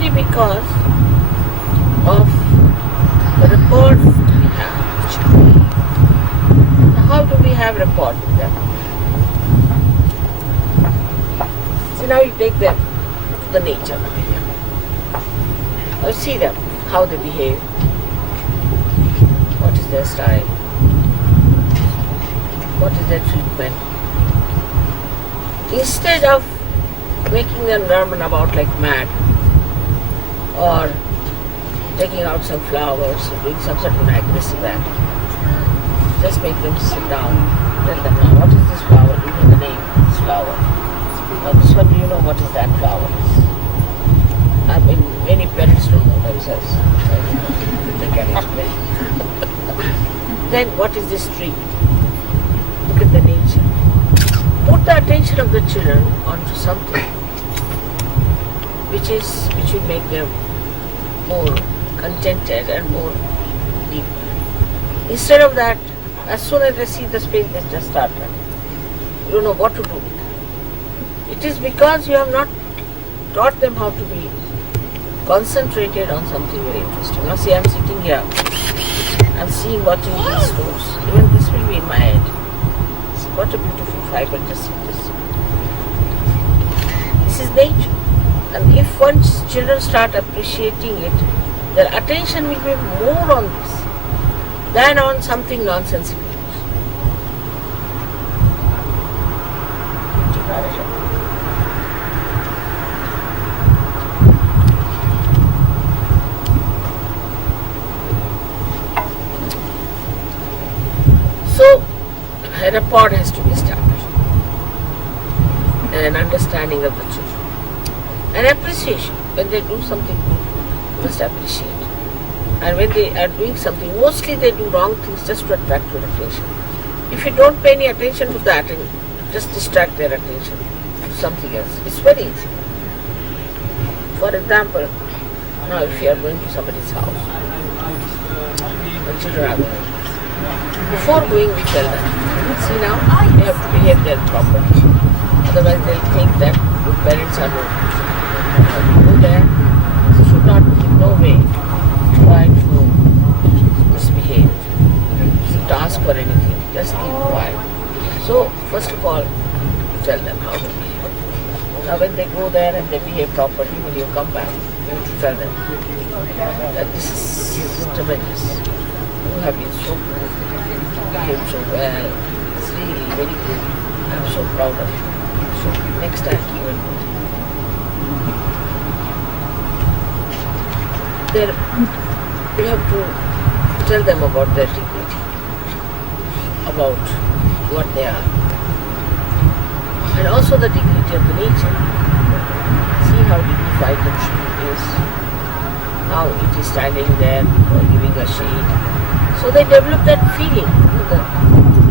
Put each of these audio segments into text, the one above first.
only because of the rapport we have. Now, how do we have rapport with them? So now you take them to the nature of India. Now see them, how they behave, what is their style, what is their treatment. Instead of making them run about like mad, or taking out some flowers or doing some sort of an aggressive act, just make them sit down, tell them, now what is this flower, give me the name of this flower. Now this one, do you know what is that flower? I mean, many parents don't know themselves. They can explain. Then what is this tree? Look at the nature. Put the attention of the children onto something which will make them more contented and more deep. Instead of that, as soon as they see the space, they just start running. You don't know what to do. It is because you have not taught them how to be concentrated on something very interesting. Now see, I am sitting here, I am watching these stones. Even this will be in my head. See, what a beautiful fiber, just see this. This is nature. And if once children start appreciating it, their attention will be more on this than on something nonsensical. So, a rapport has to be established, an understanding of the children. An appreciation. When they do something good, you must appreciate. And when they are doing something, mostly they do wrong things just to attract your attention. If you don't pay any attention to that and just distract their attention to something else, it's very easy. For example, now if you are going to somebody's house, the children are going. Before going, we tell them, see now, they have to behave there properly. Otherwise they'll think that your parents are rude. Go there, you should not in no way try to misbehave, to ask for anything, just keep quiet. So, first of all, tell them how to behave. Now when they go there and they behave properly, when you come back, you have to tell them that this is tremendous. You have been so good, behaved so well, it's really very good. I'm so proud of you. So next time you will do. You have to tell them about their dignity, about what they are, and also the dignity of the nature. See how dignified the tree is, how it is standing there or giving a shade. So they develop that feeling.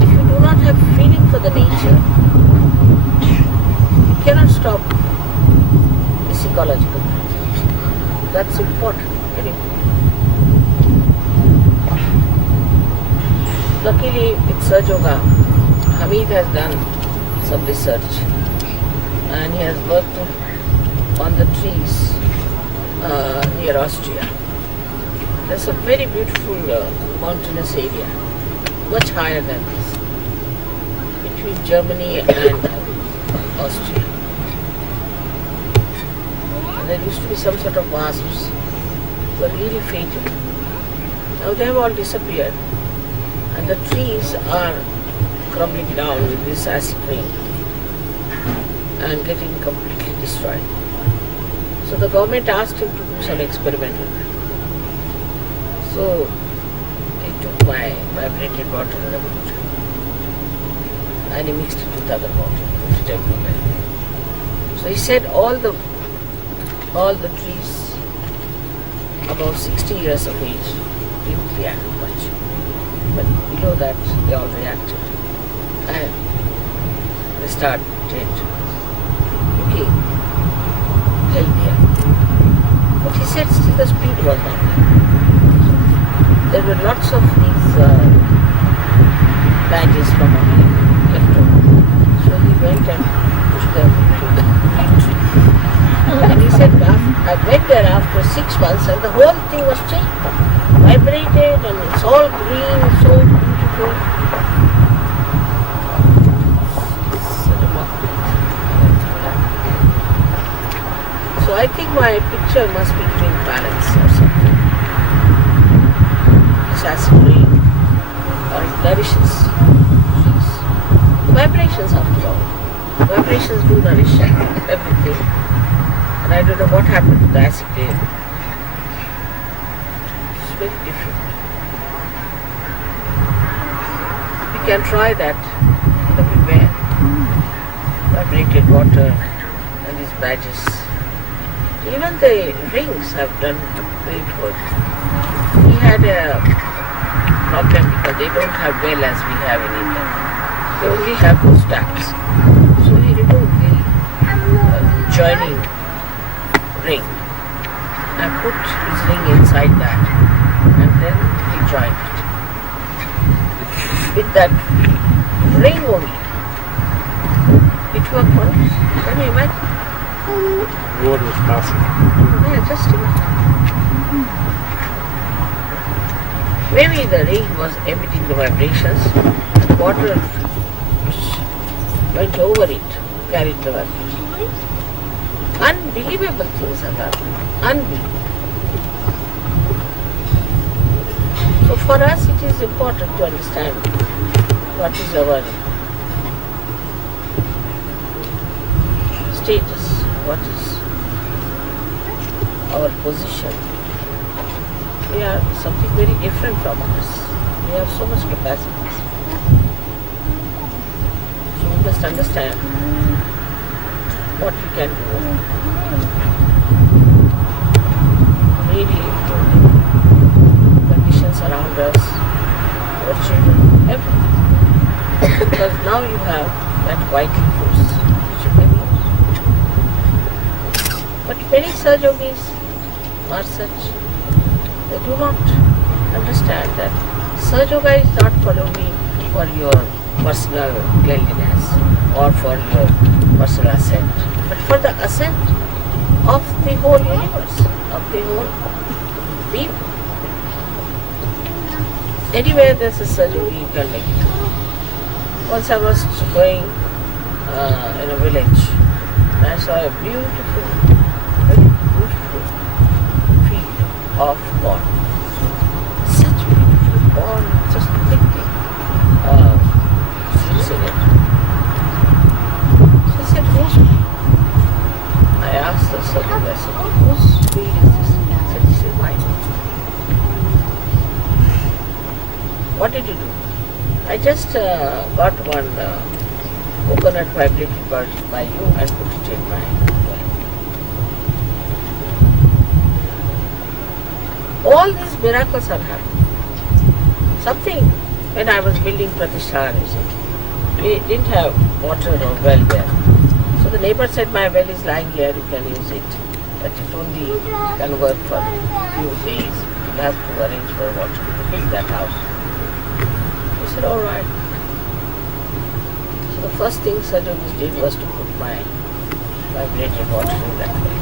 If you do not have feeling for the nature, you cannot stop this ecological process. That's important. Luckily, with Surge Yoga, Hamid has done some research and he has worked on the trees near Austria. There's a very beautiful mountainous area, much higher than this, between Germany and Austria. And there used to be some sort of wasps were really fatal. Now they have all disappeared and the trees are crumbling down with this acid rain and getting completely destroyed. So the government asked him to do some experiment with it. So he took my vibrated water in the water and he mixed it with other water. So he said all the trees about 60 years of age didn't react much, but below that they all reacted and they started looking healthier. But he said still the speed was not there. There were lots of these badges from America left over. So he went and pushed them to the tree. And he said, I went there after once and the whole thing was changed. Vibrated and it's all green, so beautiful. So I think my picture must be doing balance or something. It's acid rain or it nourishes trees. Vibrations after all. Vibrations do nourish everything. And I don't know what happened to the acid rain. It's very different. We can try that everywhere. Vibrated water and these badges. Even the rings have done great work. We had a problem because they don't have well as we have in India. They only have those taps. So we removed the joining ring. I put his ring inside that and then he joined it. With that ring only. It worked wonders. Can you imagine? Water was passing. Yeah, just imagine. Maybe the ring was emitting the vibrations and water went over it, carried the vibrations. Unbelievable things have happened. Unbelievable. So for us it is important to understand what is our status, what is our position. We are something very different from others. We have so much capacity. So we must understand what we can do. Really conditions around us, our children, everything. Because now you have that vital force which you can use. But many Sahaja Yogis are such, they do not understand that Sahaja Yoga is not for only for your personal cleanliness or for your personal ascent, but for the ascent of the whole universe, of the whole being. Anywhere there's a Sahaja Yogi, you can make it. Once I was going in a village and I saw a beautiful, very beautiful field of corn. Such beautiful corn, just thickly seeds in it. So I said, whose? I asked the Sahaja, I said, whose field is this? He said, this is mine. What did you do? I just got one coconut vibrated by you and put it in my well. All these miracles are happening. Something, when I was building Pratishthan, we didn't have water or well there. So the neighbor said, my well is lying here, you can use it. But it only can work for a few days. You'll have to arrange for water to build that house. I said, all right. So the first thing Sahaja Yogis did was to put my vibrated water in that well.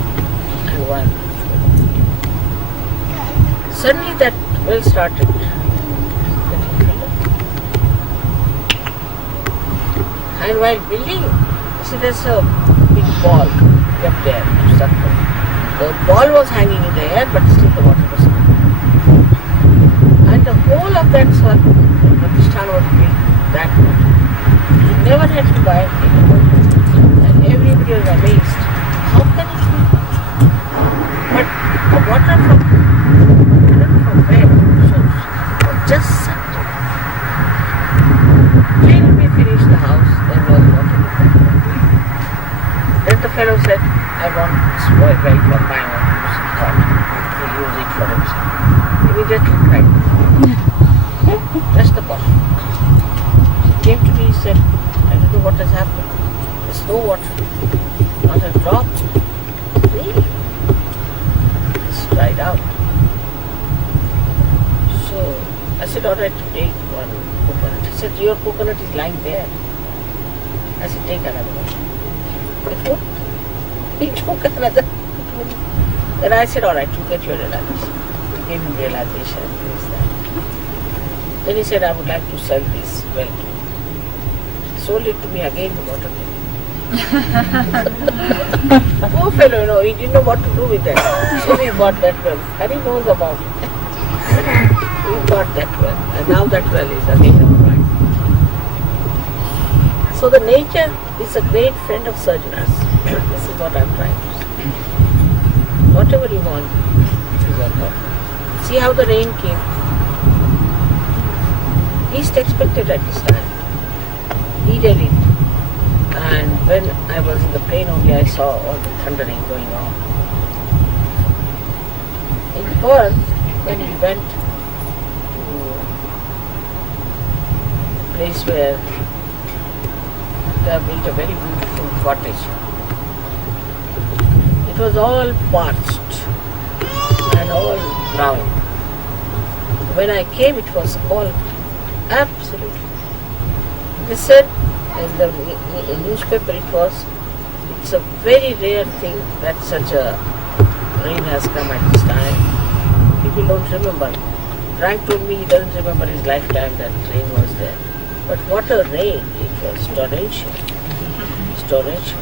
And one. Suddenly that well started getting filled up. And while building, see there's a big ball kept there to suck. The ball was hanging in the air, but still the water was coming. And the whole of that circle, Pratishthan was built that water. You never had to buy any water. And everybody was amazed. How can it be? But the water from where? Source. Just sucked it. Till we finished the house, there was water in that water. Then the fellow said, I want this well for my own use. He thought he will use it for himself. Immediately cried. That's the bottle. He came to me, he said, I don't know what has happened. There's no water. Not a drop. Really? It's dried out. So I said, all right, take one coconut. He said, your coconut is lying there. I said, take another one. It won't. He took another. It won't. Then I said, all right, you get your realization. You gave him realization and this, that. Then he said, I would like to sell this well to you. Sold it to me again, he got a bill. Poor fellow, he didn't know what to do with that. So he bought that well. And he knows about it. He got that well. And now that well is again our right. So the nature is a great friend of surgeoners. This is what I'm trying to say. Whatever you want, you work out. See how the rain came. Least expected at this time. Needed it. And when I was in the plane only, I saw all the thundering going on. In Perth, when we went to a place where they have built a very beautiful cottage, it was all parched and all brown. When I came, it was all absolutely. They said in the newspaper it's a very rare thing that such a rain has come at this time. People don't remember. Frank told me he doesn't remember his lifetime that rain was there. But what a rain! It was torrential. It's torrential.